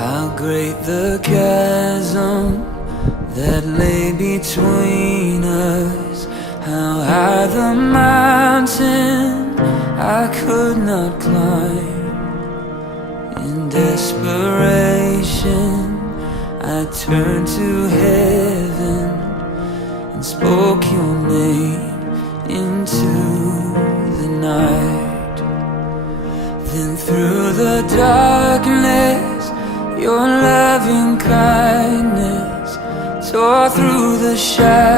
How great the chasm that lay between us, how high the mountain I could not climb. In desperation I turned to heaven and spoke your name into the night. Then through the darkness your loving kindness tore through the shadows.